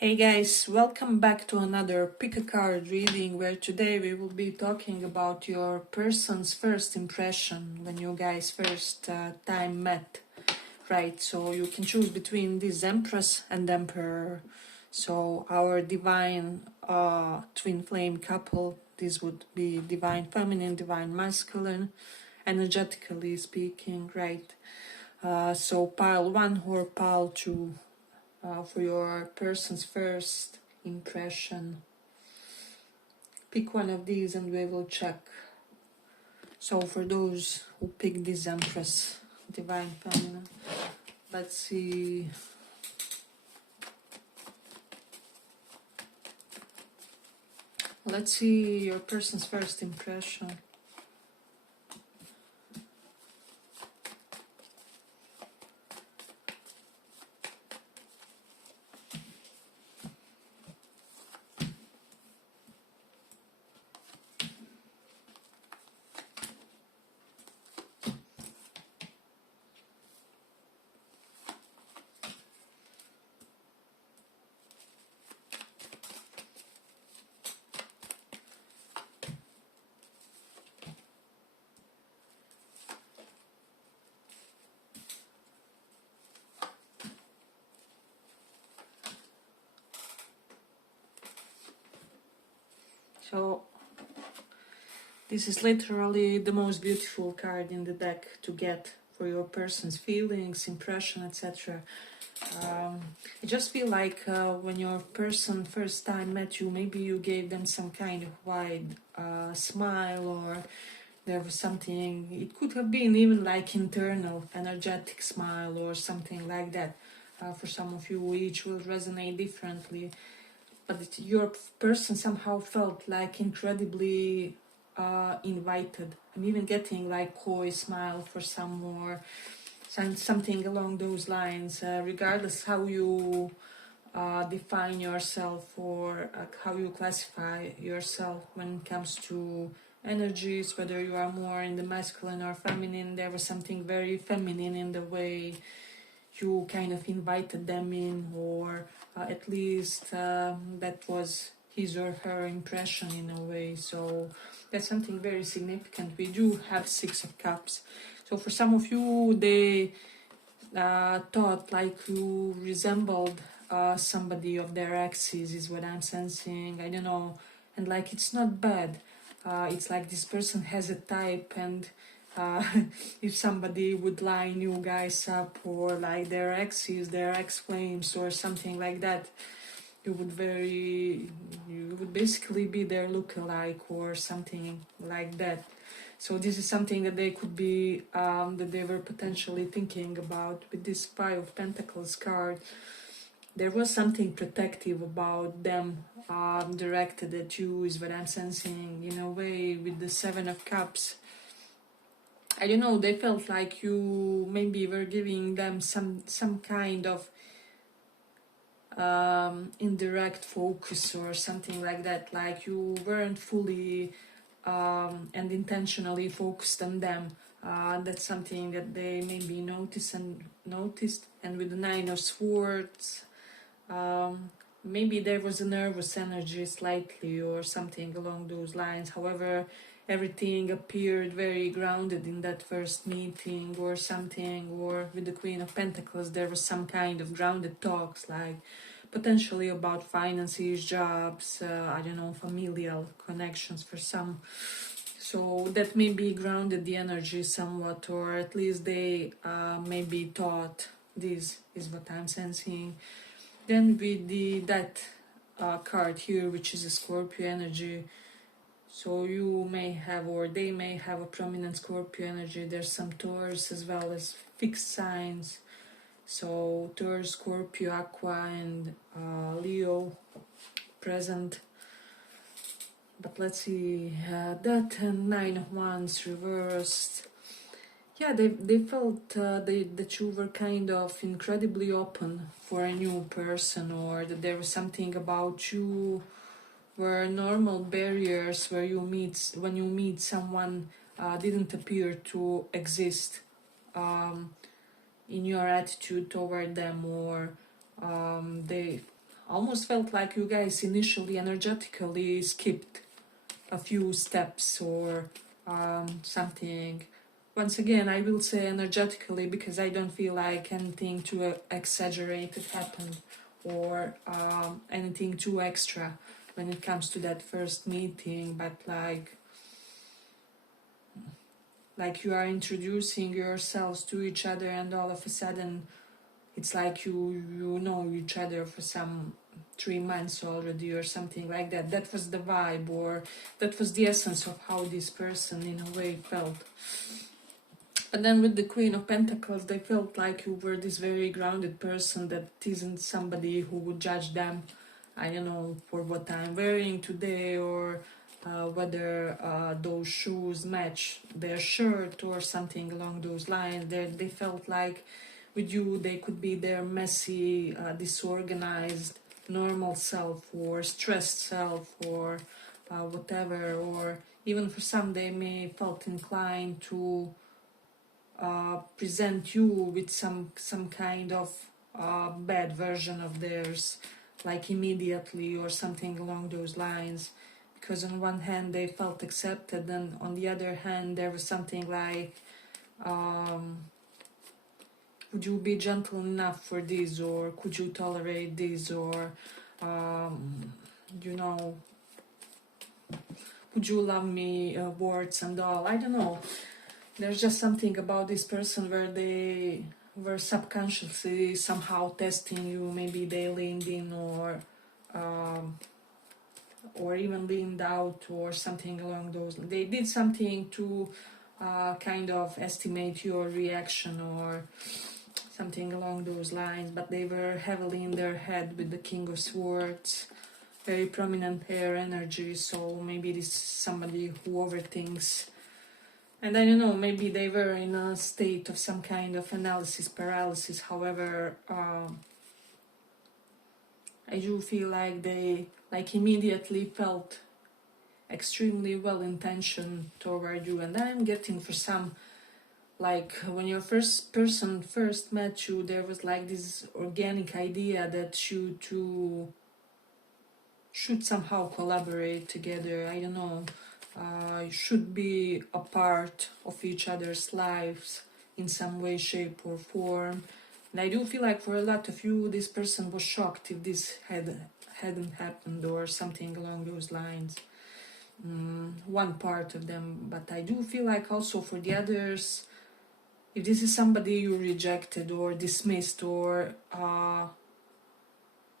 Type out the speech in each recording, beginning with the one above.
Hey guys, welcome back to another pick a card reading where today we will be talking about your person's first impression when you guys first time met, right? So you can choose between this empress and emperor. So our divine twin flame couple, this would be divine feminine, divine masculine, energetically speaking, right? So pile 1 or pile 2. For your person's first impression. Pick one of these and we will check. So for those who pick this Empress, Divine Feminine, let's see. Let's see your person's first impression. So this is literally the most beautiful card in the deck to get for your person's feelings, impression, etc. I just feel like when your person first time met you, maybe you gave them some kind of wide smile, or there was something, it could have been even like internal energetic smile or something like that. For some of you each will resonate differently, but your person somehow felt like incredibly invited. I'm even getting like coy smile for some more, something along those lines, regardless how you define yourself or how you classify yourself when it comes to energies, whether you are more in the masculine or feminine. There was something very feminine in the way you kind of invited them in, or at least that was his or her impression in a way. So that's something very significant. We do have 6 of Cups. So for some of you, they thought like you resembled somebody of their exes, is what I'm sensing. I don't know. And like it's not bad. It's like this person has a type, and uh, if somebody would line you guys up, or like their exes, their ex-flames or something like that, you would basically be their lookalike or something like that. So this is something that they could be, that they were potentially thinking about with this Five of Pentacles card. There was something protective about them, directed at you, is what I'm sensing in a way with the 7 of Cups. I don't know, they felt like you maybe were giving them some kind of indirect focus or something like that, like you weren't fully and intentionally focused on them. That's something that they maybe noticed. And with the 9 of Swords, maybe there was a nervous energy slightly or something along those lines. However, everything appeared very grounded in that first meeting or something. Or with the Queen of Pentacles, there was some kind of grounded talks, like potentially about finances, jobs, I don't know, familial connections for some. So that maybe grounded the energy somewhat, or at least they maybe thought. This is what I'm sensing. Then with the that card here, which is a Scorpio energy, so you may have, or they may have, a prominent Scorpio energy. There's some Taurus as well as fixed signs. So Taurus, Scorpio, Aqua, and Leo present. But let's see, that and 9 of Wands reversed. Yeah, they felt that you were kind of incredibly open for a new person, or that there was something about you where normal barriers where when you meet someone didn't appear to exist in your attitude toward them, or they almost felt like you guys initially energetically skipped a few steps or something. Once again, I will say energetically because I don't feel like anything too exaggerated happened or anything too extra when it comes to that first meeting, but like you are introducing yourselves to each other, and all of a sudden it's like you know each other for some 3 months already or something like that. That was the vibe, or that was the essence of how this person in a way felt. But then with the Queen of Pentacles, they felt like you were this very grounded person that isn't somebody who would judge them, I don't know, for what I'm wearing today, or whether those shoes match their shirt or something along those lines. They felt like with you they could be their messy, disorganized, normal self, or stressed self, or whatever. Or even for some, they may felt inclined to present you with some kind of bad version of theirs, like immediately or something along those lines. Because on one hand they felt accepted, and on the other hand there was something like, would you be gentle enough for this, or could you tolerate this, or you know, would you love me, words and all. I don't know. There's just something about this person where they were subconsciously somehow testing you. Maybe they leaned in, or even leaned out, or something along those. They did something to kind of estimate your reaction, or something along those lines. But they were heavily in their head with the King of Swords, very prominent air energy. So maybe this is somebody who overthinks. And I don't know, maybe they were in a state of some kind of analysis paralysis. However, I do feel like they immediately felt extremely well intentioned toward you. And I'm getting for some, like when your first person first met you, there was like this organic idea that you two should somehow collaborate together. I don't know. Should be a part of each other's lives in some way, shape or form. And I do feel like for a lot of you, this person was shocked if this hadn't happened, or something along those lines. One part of them. But I do feel like also for the others, if this is somebody you rejected or dismissed, or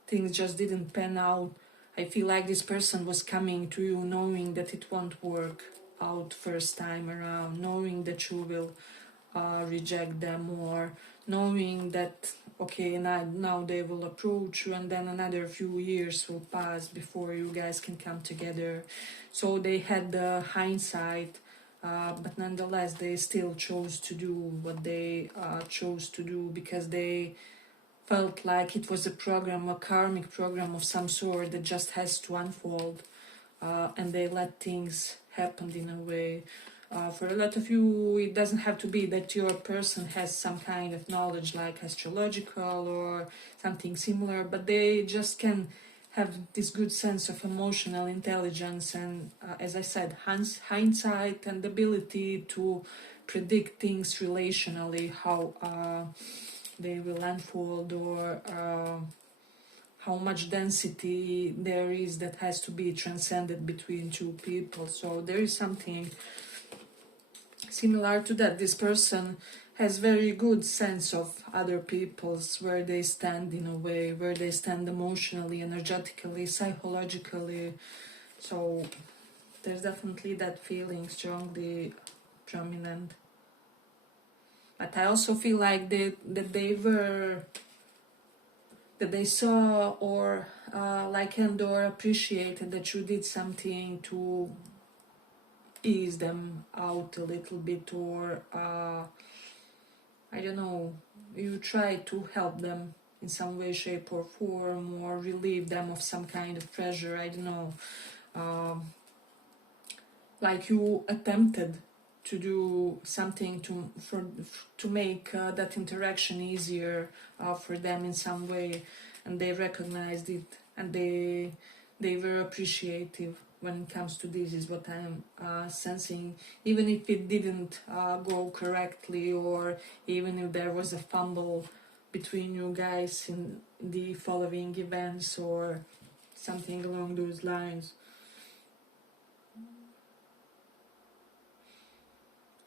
things just didn't pan out, I feel like this person was coming to you knowing that it won't work out first time around, knowing that you will reject them, or knowing that, okay, now they will approach you, and then another few years will pass before you guys can come together. So they had the hindsight, but nonetheless they still chose to do what they chose to do, because they felt like it was a program, a karmic program of some sort that just has to unfold, and they let things happen in a way. For a lot of you, it doesn't have to be that your person has some kind of knowledge like astrological or something similar, but they just can have this good sense of emotional intelligence and, as I said, hindsight and ability to predict things relationally, how they will unfold, or how much density there is that has to be transcended between two people. So there is something similar to that. This person has very good sense of other people's, where they stand in a way, where they stand emotionally, energetically, psychologically. So there's definitely that feeling strongly prominent. But I also feel like that they saw, or likened or appreciated that you did something to ease them out a little bit, or I don't know, you try to help them in some way, shape or form, or relieve them of some kind of pressure. I don't know, like you attempted to do something to make that interaction easier for them in some way. and they recognized it, and they were appreciative when it comes to this, is what I'm sensing. Even if it didn't go correctly, or even if there was a fumble between you guys in the following events or something along those lines.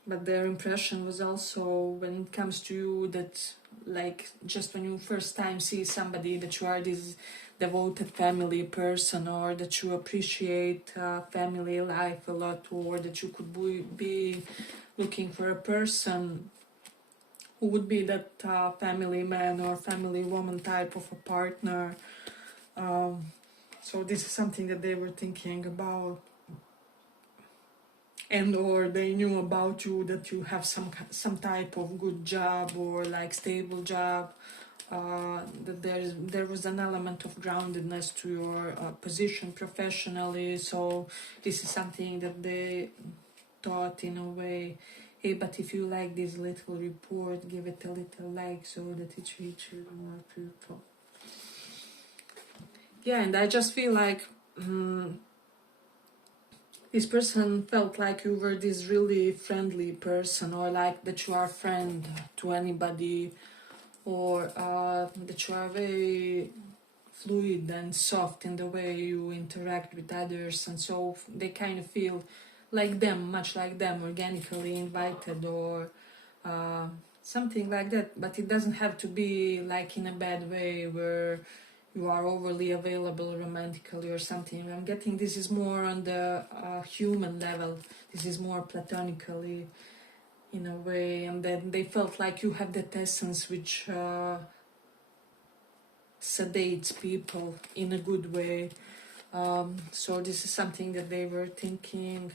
But their impression was also, when it comes to you, that like just when you first time see somebody, that you are this devoted family person, or that you appreciate family life a lot, or that you could be looking for a person who would be that family man or family woman type of a partner. So this is something that they were thinking about, and or they knew about you, that you have some type of good job or like stable job, that there was an element of groundedness to your position professionally. So this is something that they thought in a way, hey, but if you like this little report, give it a little like so that it reaches more people. Yeah, and I just feel like this person felt like you were this really friendly person, or like that you are a friend to anybody, or that you are very fluid and soft in the way you interact with others, and so they kind of feel like them, much like them, organically invited, or something like that. But it doesn't have to be like in a bad way where you are overly available romantically or something. I'm getting this is more on the human level. This is more platonically in a way, and then they felt like you have that essence which sedates people in a good way. So this is something that they were thinking.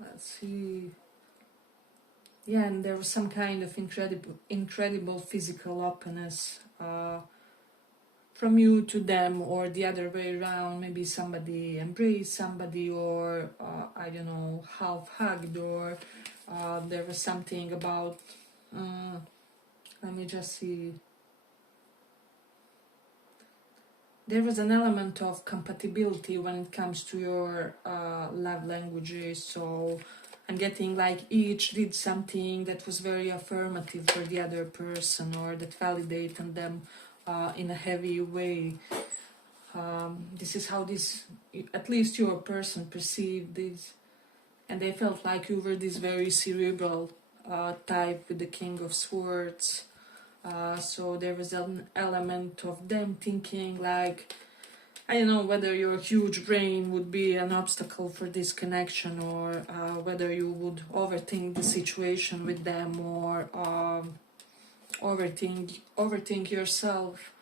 Let's see. Yeah, and there was some kind of incredible physical openness from you to them, or the other way around. Maybe somebody embraced somebody, or I don't know, half hugged, or there was something about. Let me just see. There was an element of compatibility when it comes to your love languages. So I'm getting like each did something that was very affirmative for the other person, or that validated them in a heavy way. This is how this, at least your person, perceived this. And they felt like you were this very cerebral type with the King of Swords. So there was an element of them thinking like, I don't know whether your huge brain would be an obstacle for this connection, or whether you would overthink the situation with them, or overthink yourself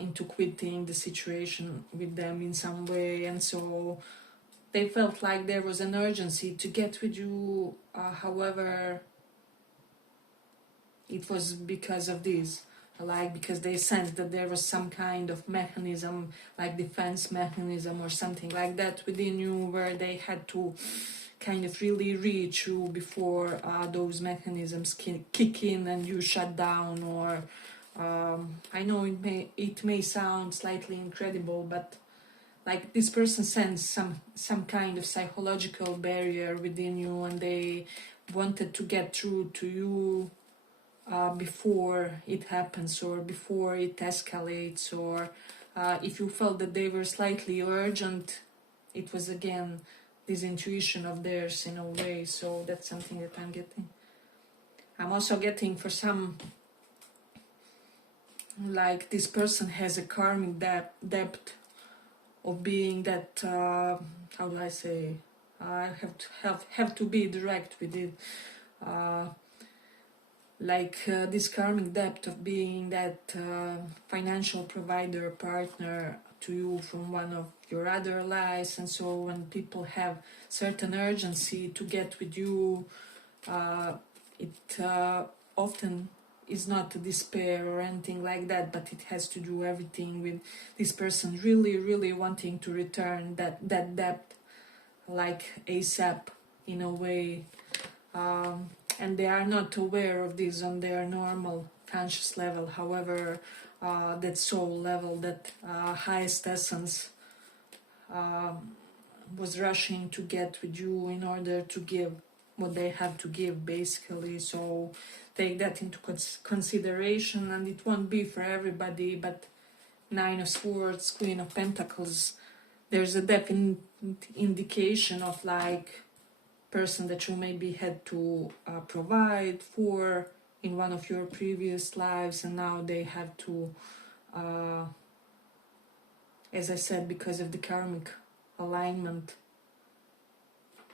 into quitting the situation with them in some way. And so they felt like there was an urgency to get with you. However, it was because of this, like because they sensed that there was some kind of mechanism, like defense mechanism or something like that within you, where they had to kind of really reach you before those mechanisms kick in and you shut down. Or I know it may sound slightly incredible, but like this person sensed some kind of psychological barrier within you, and they wanted to get through to you before it happens, or before it escalates, or if you felt that they were slightly urgent, it was again this intuition of theirs in a way. So that's something that I'm getting. I'm also getting for some, like this person has a karmic depth of being that, how do I say, I have to be direct with it, this karmic depth of being that financial provider partner to you from one of your other lives. And so when people have certain urgency to get with you, it often is not despair or anything like that, but it has to do everything with this person really wanting to return that depth like ASAP in a way. And they are not aware of this on their normal conscious level. However, that soul level, that highest essence was rushing to get with you in order to give what they have to give, basically. So take that into consideration, and it won't be for everybody. But Nine of Swords, Queen of Pentacles, there's a definite indication of like person that you maybe had to provide for in one of your previous lives, and now they have to, as I said, because of the karmic alignment.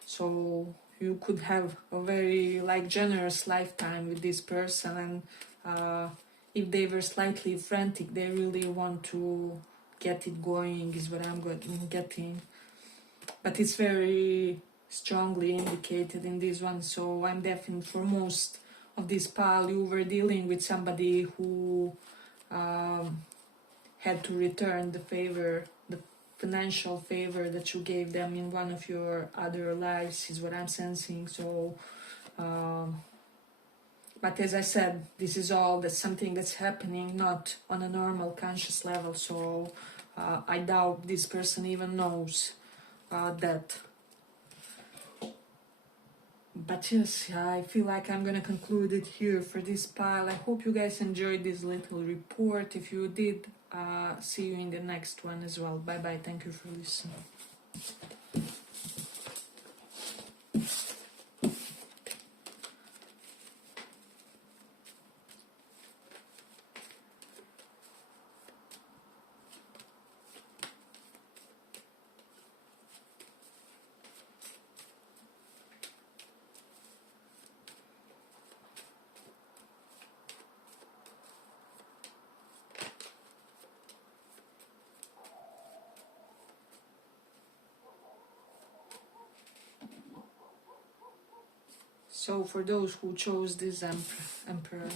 So you could have a very like generous lifetime with this person, and if they were slightly frantic, they really want to get it going, is what I'm getting. But it's very strongly indicated in this one, so I'm definitely, for most of this pile, you were dealing with somebody who had to return the favor, the financial favor that you gave them in one of your other lives, is what I'm sensing. So but as I said, this is all that's something that's happening, not on a normal conscious level. So I doubt this person even knows that. But yes, I feel like I'm gonna conclude it here for this pile. I hope you guys enjoyed this little report. If you did, see you in the next one as well. Bye bye. Thank you for listening. So for those who chose this emperor,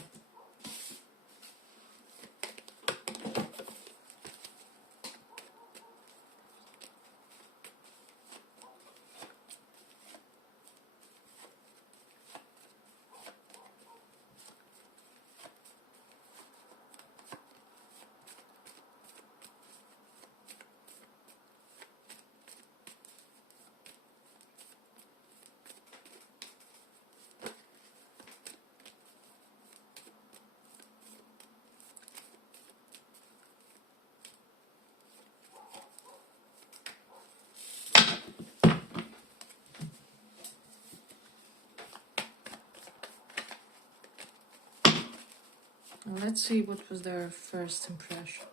let's see what was their first impression.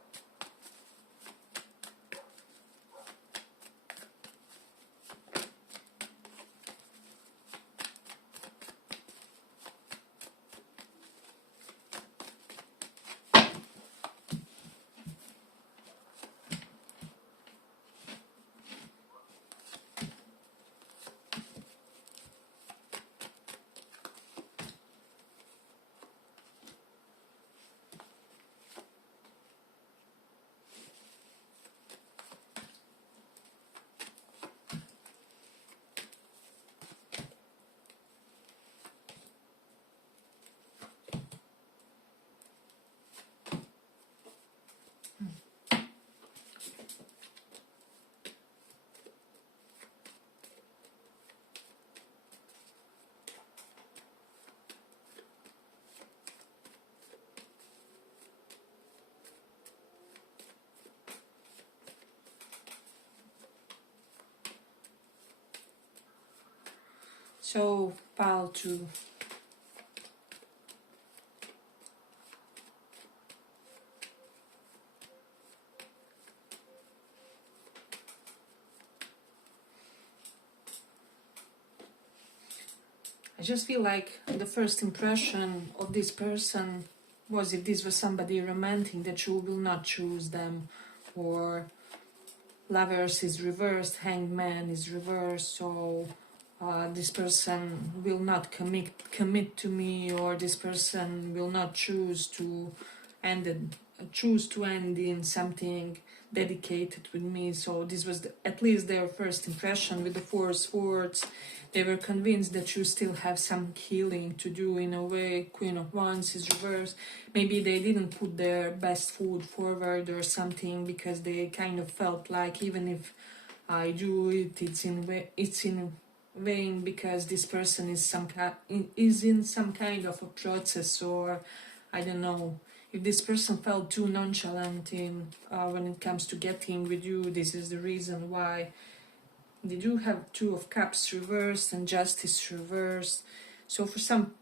So pile 2. I just feel like the first impression of this person was, if this was somebody romantic, that you will not choose them, or Lovers is reversed, Hanged Man is reversed, so this person will not commit to me, or this person will not choose to end in something dedicated with me. So this was at least their first impression. With the Four of Swords, they were convinced that you still have some healing to do in a way. Queen of Wands is reversed. Maybe they didn't put their best foot forward or something, because they kind of felt like even if I do it, it's in vain, because this person is in some kind of a process, or I don't know. If this person felt too nonchalant in when it comes to getting with you, this is the reason why. They do have Two of Cups reversed and Justice reversed. So for some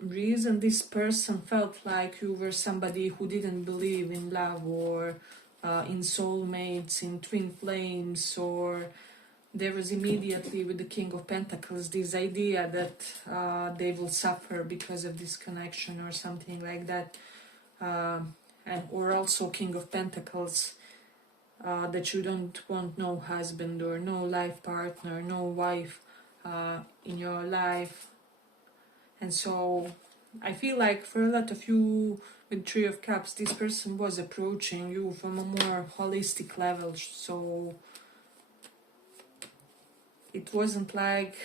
reason, this person felt like you were somebody who didn't believe in love, or in soulmates, in twin flames, or there was immediately with the King of Pentacles this idea that they will suffer because of this connection or something like that. Or also King of Pentacles, that you don't want no husband or no life partner, no wife in your life. And so I feel like for a lot of you with Three of Cups, this person was approaching you from a more holistic level. So it wasn't like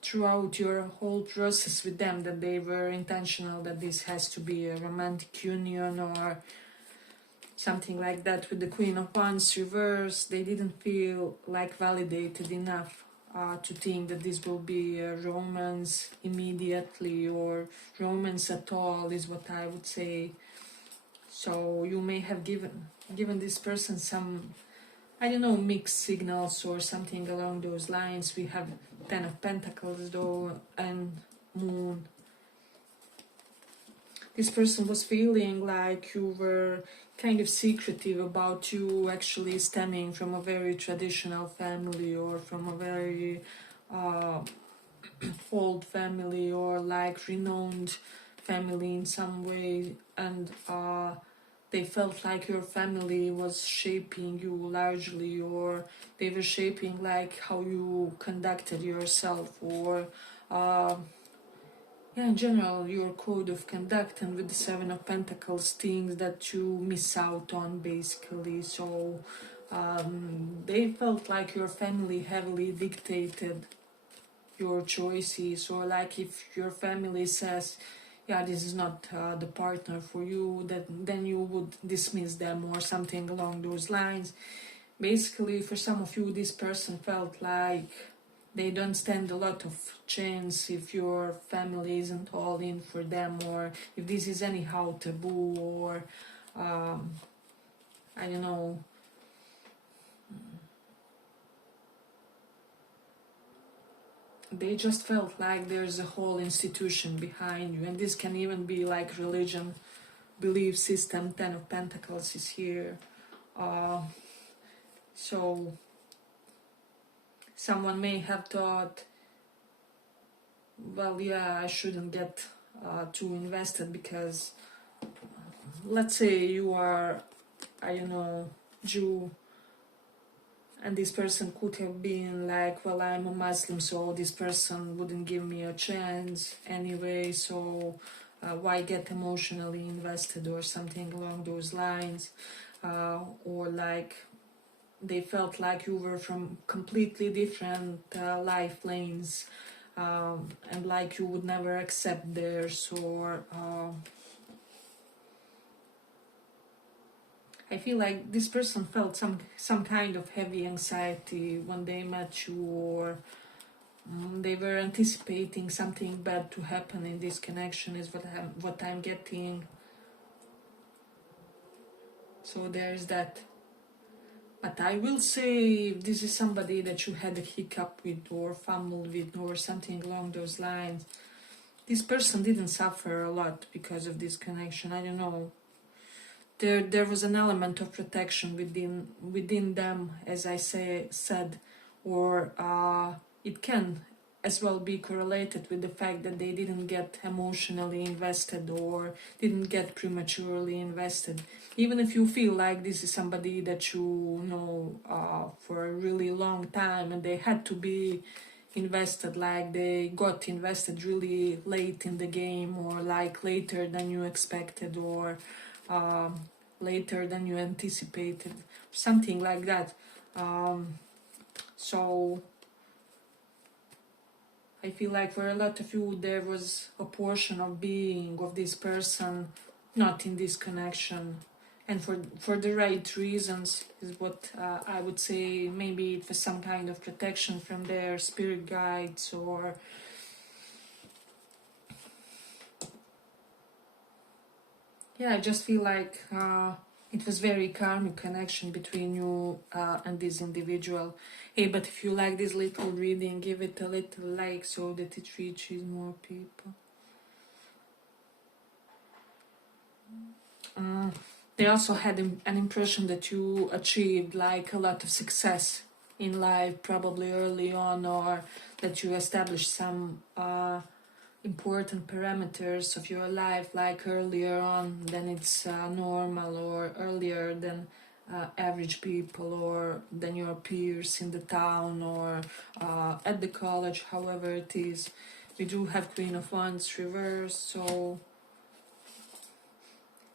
throughout your whole process with them that they were intentional that this has to be a romantic union or something like that. With the Queen of Wands reversed, they didn't feel like validated enough to think that this will be a romance immediately, or romance at all, is what I would say. So you may have given this person some, I don't know, mixed signals or something along those lines. We have Ten of Pentacles though, and Moon. This person was feeling like you were kind of secretive about you actually stemming from a very traditional family, or from a very old family, or like renowned family in some way, and they felt like your family was shaping you largely, or they were shaping like how you conducted yourself, or in general your code of conduct. And with the Seven of Pentacles, things that you miss out on basically. So they felt like your family heavily dictated your choices, or like if your family says, yeah, this is not the partner for you, that then you would dismiss them or something along those lines. Basically, for some of you, this person felt like they don't stand a lot of chance if your family isn't all in for them, or if this is anyhow taboo, or I don't know. They just felt like there's a whole institution behind you, and this can even be like religion, belief system. Ten of Pentacles is here. So someone may have thought, well, yeah, I shouldn't get too invested, because let's say you are, I don't know, Jew, and this person could have been like, well, I'm a Muslim, so this person wouldn't give me a chance anyway, so why get emotionally invested, or something along those lines. Or like they felt like you were from completely different life lanes, and like you would never accept theirs, or I feel like this person felt some kind of heavy anxiety when they met you, or they were anticipating something bad to happen in this connection, is what I'm getting. So there's that. But I will say, if this is somebody that you had a hiccup with, or fumbled with, or something along those lines, this person didn't suffer a lot because of this connection. I don't know. There was an element of protection within them, as I said, or it can as well be correlated with the fact that they didn't get emotionally invested, or didn't get prematurely invested. Even if you feel like this is somebody that you know for a really long time, and they had to be invested, like they got invested really late in the game, or like later than you expected, or later than you anticipated, something like that. So I feel like for a lot of you there was a portion of being of this person not in this connection, and for the right reasons is what I would say. Maybe it was some kind of protection from their spirit guides, or yeah, I just feel like it was very karmic connection between you and this individual. Hey, but if you like this little reading, give it a little like so that it reaches more people. They also had an impression that you achieved like a lot of success in life, probably early on, or that you established some important parameters of your life like earlier on than it's normal, or earlier than average people, or than your peers in the town, or at the college, however it is. We do have Queen of Wands reversed, so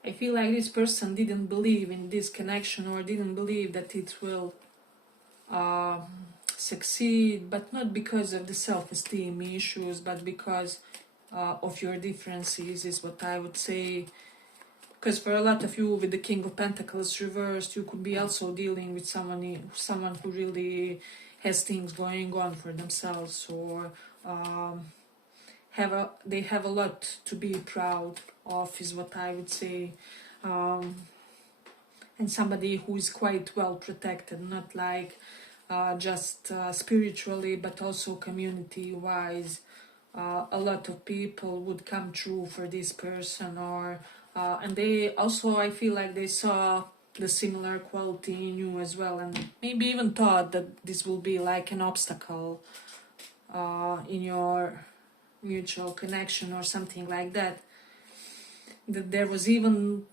I feel like this person didn't believe in this connection, or didn't believe that it will uh, succeed, but not because of the self-esteem issues, but because of your differences, is what I would say. Because for a lot of you with the King of Pentacles reversed, you could be also dealing with someone who really has things going on for themselves, or they have a lot to be proud of, is what I would say. And somebody who is quite well protected, not like just spiritually, but also community-wise. A lot of people would come true for this person, or and they also, I feel like they saw the similar quality in you as well, and maybe even thought that this will be like an obstacle in your mutual connection, or something like that. That there was even,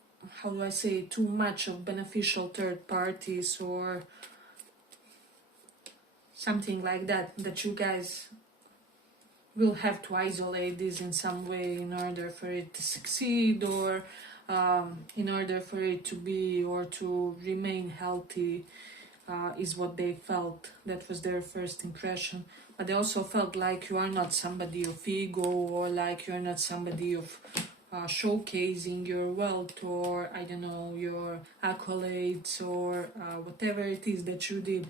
how do I say, too much of beneficial third parties, or something like that, that you guys will have to isolate this in some way in order for it to succeed, or in order for it to be or to remain healthy, is what they felt. That was their first impression. But they also felt like you are not somebody of ego, or like you're not somebody of showcasing your wealth, or I don't know, your accolades, or whatever it is that you did.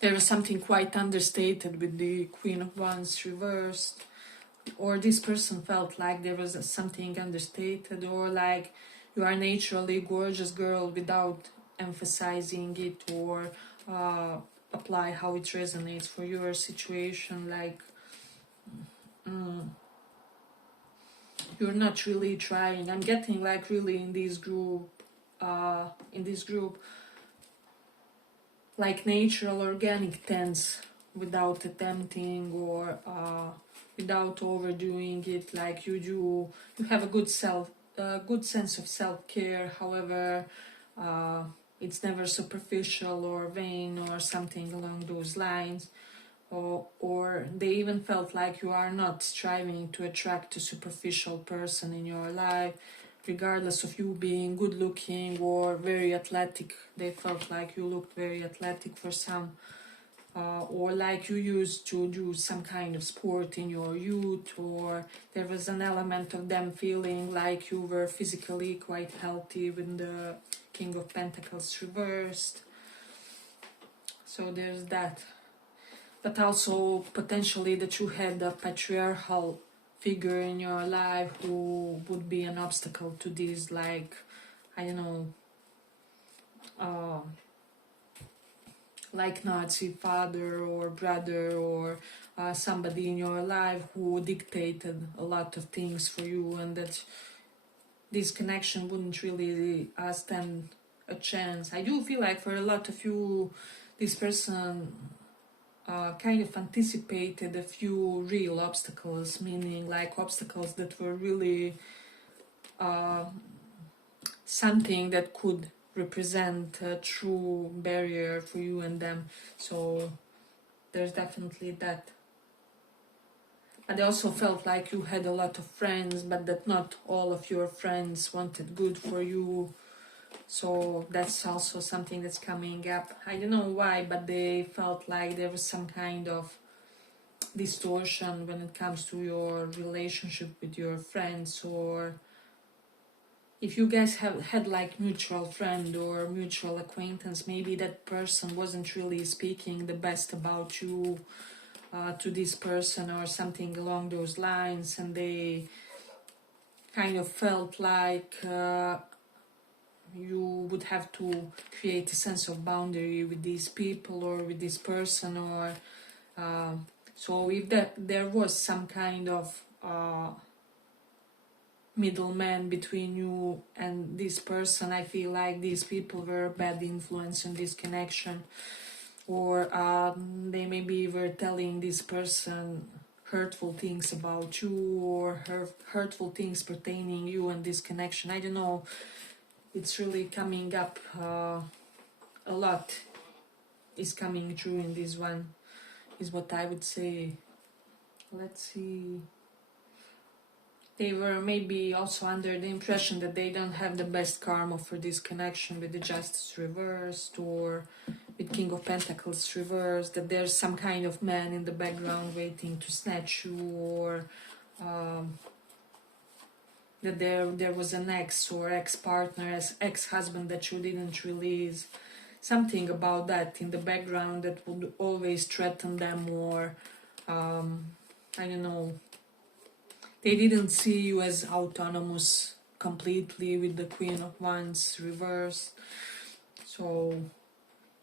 There was something quite understated with the Queen of Wands reversed, or this person felt like there was something understated, or like you are naturally a gorgeous girl without emphasizing it, or apply how it resonates for your situation. Like you're not really trying. I'm getting like really in this group, like natural organic tense, without attempting, or without overdoing it. Like you have a good sense of self-care. However, it's never superficial or vain or something along those lines. Or they even felt like you are not striving to attract a superficial person in your life, regardless of you being good looking or very athletic. They felt like you looked very athletic for some, or like you used to do some kind of sport in your youth, or there was an element of them feeling like you were physically quite healthy with the King of Pentacles reversed. So there's that. But also potentially that you had a patriarchal figure in your life who would be an obstacle to this, like, I don't know, like Nazi father or brother, or somebody in your life who dictated a lot of things for you, and that this connection wouldn't really stand a chance. I do feel like for a lot of you, this person kind of anticipated a few real obstacles, meaning like obstacles that were really something that could represent a true barrier for you and them. So there's definitely that. But I also felt like you had a lot of friends, but that not all of your friends wanted good for you. So that's also something that's coming up. I don't know why, but they felt like there was some kind of distortion when it comes to your relationship with your friends, or if you guys have had like mutual friend or mutual acquaintance, maybe that person wasn't really speaking the best about you to this person or something along those lines, and they kind of felt like you would have to create a sense of boundary with these people or with this person, or so if there was some kind of middleman between you and this person, I feel like these people were a bad influence in this connection, or they maybe were telling this person hurtful things about you, or hurtful things pertaining you and this connection. I don't know, it's really coming up a lot is coming true in this one, is what I would say. Let's see. They were maybe also under the impression that they don't have the best karma for this connection with the Justice reversed, or with King of Pentacles reversed, that there's some kind of man in the background waiting to snatch you, or that there was an ex or ex-partner, ex-husband that you didn't release. Something about that in the background that would always threaten them, or I don't know. They didn't see you as autonomous completely with the Queen of Wands reversed. So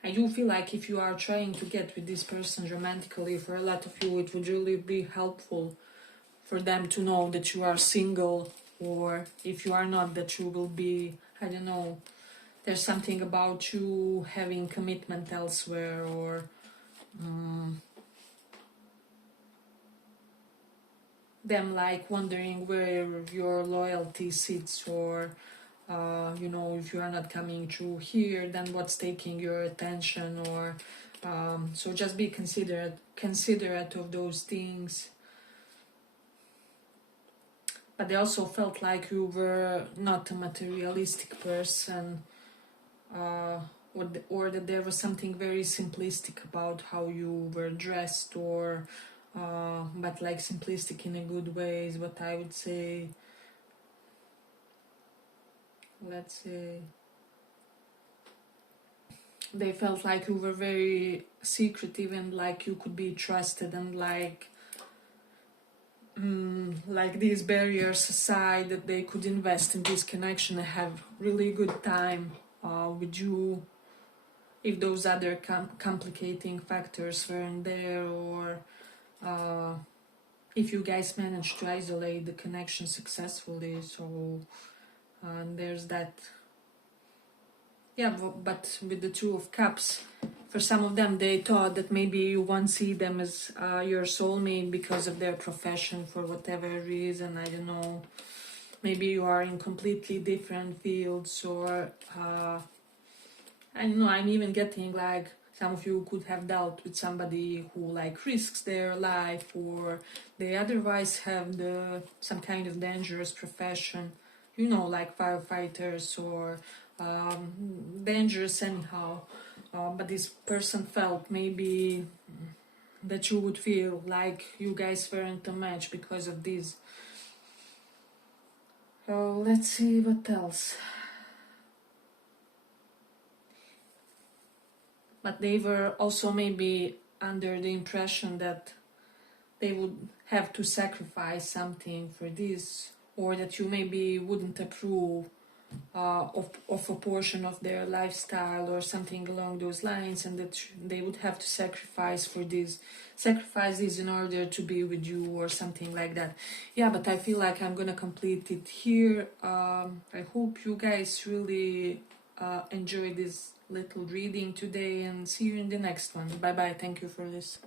I do feel like if you are trying to get with this person romantically, for a lot of you it would really be helpful for them to know that you are single, or if you are not, that you will be, I don't know, there's something about you having commitment elsewhere, or them like wondering where your loyalty sits, or you know, if you are not coming through here, then what's taking your attention, or so just be considerate of those things. But they also felt like you were not a materialistic person, or that there was something very simplistic about how you were dressed, or but like simplistic in a good way is what I would say. Let's say they felt like you were very secretive, and like you could be trusted, and like these barriers aside, that they could invest in this connection and have really good time with you, if those other complicating factors weren't there, or if you guys managed to isolate the connection successfully. So there's that. Yeah, but with the Two of Cups, for some of them, they thought that maybe you won't see them as your soulmate because of their profession, for whatever reason. I don't know. Maybe you are in completely different fields, or I don't know. I'm even getting like some of you could have dealt with somebody who like risks their life, or they otherwise have some kind of dangerous profession. You know, like firefighters, or dangerous anyhow. But this person felt maybe that you would feel like you guys weren't a match because of this. Let's see what else. But they were also maybe under the impression that they would have to sacrifice something for this, or that you maybe wouldn't approve of a portion of their lifestyle or something along those lines, and that they would have to sacrifice this in order to be with you, or something like that. Yeah, but I feel like I'm gonna complete it here. I hope you guys really enjoy this little reading today, and see you in the next one. Bye bye. Thank you for this.